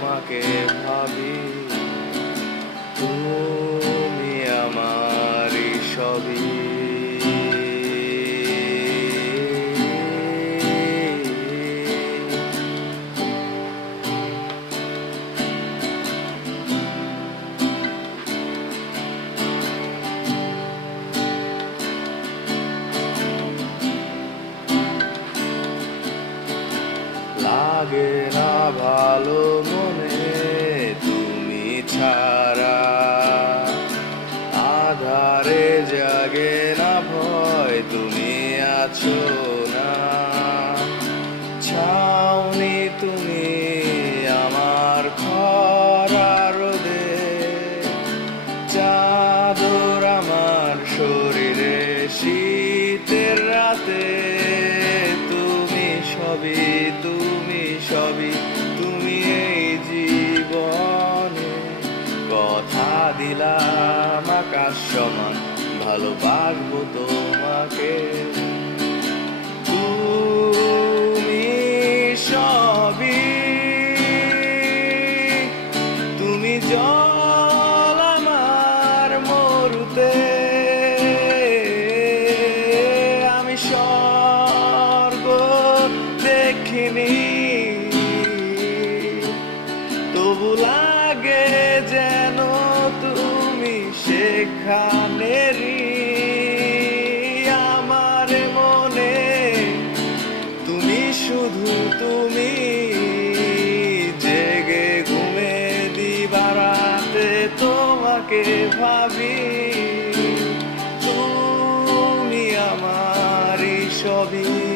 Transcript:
তোমাকে ভাবি, তুমি আমারই সবই। লাগে না ভালো মনে তুমি ছাড়া, আধারে জাগে না ভয় তুমি আছো না। ছাউনি তুমি আমার খরা রোদে, চাদর আমার শরীরে শীতের রাতে। তুমি সবই, তুমি সবই, তুমি এই জীবনে। কথা দিলাম আকাশ সমান ভালোবাসবো তোমাকে। তুমি সবই, তুমি জল আমার মরুতে, আমি স্বর্গ দেখিনি, তবু লাগে যেন তুমি সেখানেরই আমার মনে। তুমি শুধু তুমি, জেগে ঘুমে দিবারাতে তোমাকে ভাবি, তুমি আমারই সবই।